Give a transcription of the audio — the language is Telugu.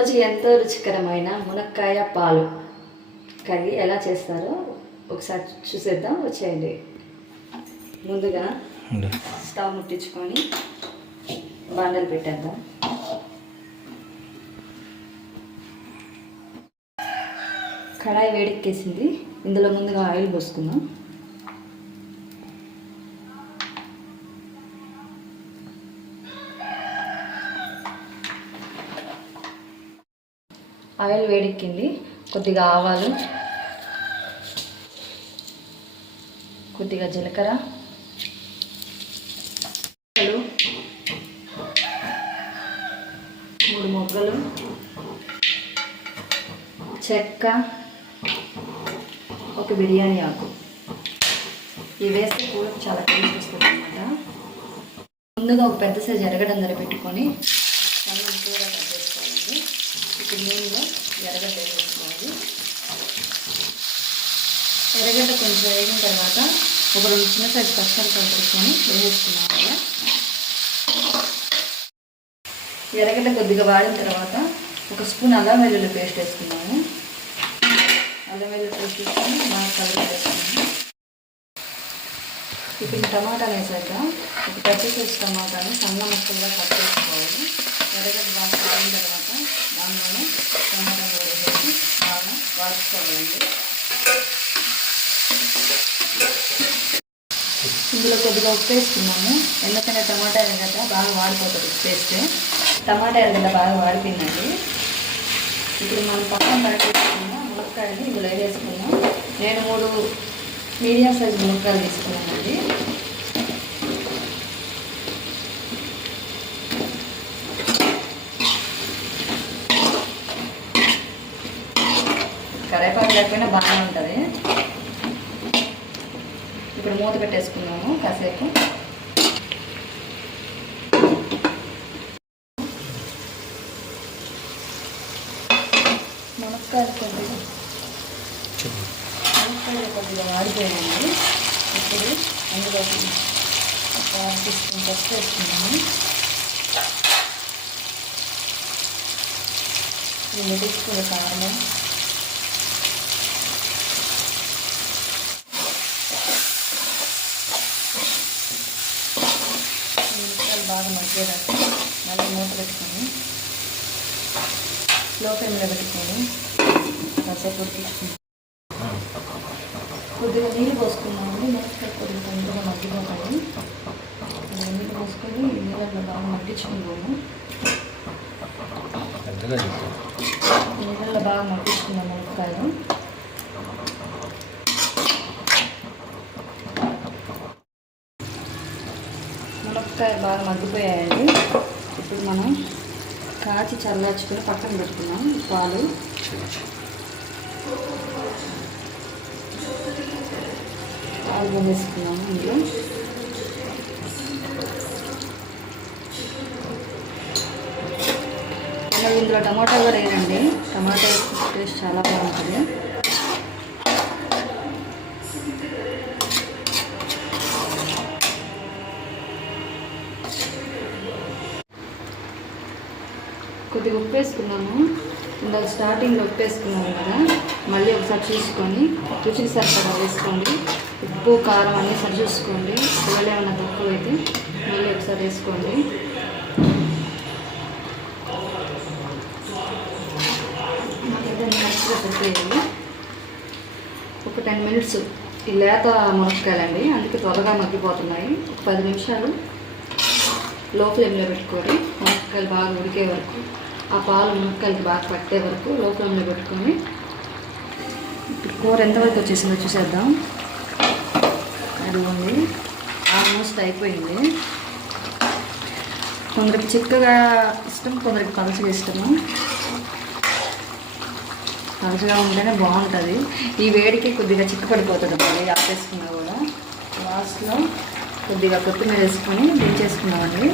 రోజు ఎంతో రుచికరమైన మునక్కాయ పాలు కర్రీ ఎలా చేస్తారో ఒకసారి చూసేద్దాం. వచ్చేయండి. ముందుగా స్టవ్ ముట్టించుకొని బాండలు పెట్టేద్దాం. కడాయి వేడెక్కేసింది. ఇందులో ముందుగా ఆయిల్ పోసుకుందాం. ఆయిల్ వేడెక్కింది. కొద్దిగా ఆవాలు, కొద్దిగా జీలకర్ర, 3 మొగ్గలు, చెక్క, ఒక బిర్యానీ ఆకు. ఇవి వేస్తే కూర చాలా టేస్ట్ వస్తుంది అన్నమాట. ముందుగా ఒక పెద్ద సైజు ఎర్రగడ్డ పెట్టుకొని సన్న ముక్కలుగా కట్ చేసుకోవాలండి. ఇప్పుడు నీళ్ళలో ఎర్రగడ్డ వేసుకోవాలి. ఎర్రగడ్డ కొంచెం వేగిన తర్వాత ఒక 2 చిన్న సైజు పచ్చిమిరపకాయలు పెట్టుకొని వేసేసుకున్నాం కదా. ఎర్రగడ్డ కొద్దిగా వాడిన తర్వాత ఒక స్పూన్ అల్లం వెల్లుల్లి పేస్ట్ వేసుకున్నాము. అల్లం వెల్లుల్లి పేస్ట్ వేసుకొని బాగా కలిపేసుకున్నాము. ఇప్పుడు టమాటాలు వేసాక ఒక పెద్ద సైజు టమాటాని సన్న ముక్కలుగా కట్ చేసుకోవాలి. ఎర్రగడ్డ బాగా కాలిన తర్వాత దానిలోనే టమాటాలు కూడా వేసి బాగా వాడుకోవాలండి. ఇందులో కొద్దిగా ఉప్పు వేసుకున్నాము. ఎందుకంటే టమాటా ఎర్రగడ్డ బాగా వాడిపోతుంది. ఉప్పు వేస్తే టమాటా ఎర్రగడ్డ బాగా వాడిపోయిందండి. ఇప్పుడు మనం పక్కన పట్టుకున్న మునక్కాయలు ఇందులో వేసుకున్నాం. నేను 3 మీడియం సైజు మునక్కాయలు తీసుకున్నానండి. కరివేపాకు లేకపోయినా బాగానే ఉంటుంది. ఇప్పుడు మూత పెట్టేసుకున్నాము కాసేపు. మునక్కాయలు కొద్దిగా వాడిపోయాయండి. ఇప్పుడు అందులో ఒక 1 టీ స్పూన్ పసుపు వేసుకున్నాము. మెదిస్తున్న కారం, బాగా మగ్గేటట్టు మళ్ళీ మూత పెట్టుకొని స్లో ఫ్లేమ్లో పెట్టుకొని కాసేపు ఉడికించుకుంటాం. కొద్దిగా నీళ్ళు పోసుకున్నామండి. మునక్కాయ కొద్దిగా తొందరగా మగ్గిపోతాయి. నీళ్ళు పోసుకొని నీళ్ళలో బాగా మగ్గించుకున్నాము. నీళ్ళలో బాగా మగ్గించుకున్నాము మునక్కాయలు. మునక్కాయలు బాగా మగ్గిపోయాయండి. ఇప్పుడు మనం కాచి చల్లార్చుకొని పక్కన పెట్టుకున్నాం. పాలు వేసుకున్నాము. ఇందులో అలాగే ఇందులో టమాటా కూడా వేయండి. టమాటా టేస్ట్ చాలా బాగుంటుంది. కొద్దిగా ఉప్పు వేసుకున్నాము. ఇందాక స్టార్టింగ్లో ఉప్పు వేసుకున్నాము కదా. మళ్ళీ ఒకసారి చూసుకొని రుచికి సరిపడా వేసుకోండి. ఉప్పు కారం అన్నీ సరి చూసుకోండి. ఒకవేళ ఏమన్నా తక్కువ అయితే మళ్ళీ ఒకసారి వేసుకోండి. సరిపోయాయి. ఒక 10 మినిట్స్ ఈ లేత మునక్కాయలండి, అందుకే త్వరగా మగ్గిపోతున్నాయి. 10 నిమిషాలు లో ఫ్లేమ్లో పెట్టుకొని మునక్కాయలు బాగా ఉడికే వరకు, ఆ పాలు మునక్కాయలకి బాగా పట్టే వరకు లో ఫ్లేమ్లో పెట్టుకొని కూర ఎంతవరకు వచ్చేసిందో చూసేద్దాం. అది ఉంది, ఆల్మోస్ట్ అయిపోయింది. కొందరికి చిక్కగా ఇష్టం, కొందరికి పలుచగా ఇష్టము. పలుచగా ఉంటేనే బాగుంటుంది. ఈ వేడికి కొద్దిగా చిక్కపడిపోతుంది. మళ్ళీ ఆపేసుకున్నా కూడా లాస్ట్లో కొద్దిగా కొత్తిమీర వేసుకొని దించేసుకున్నామండి.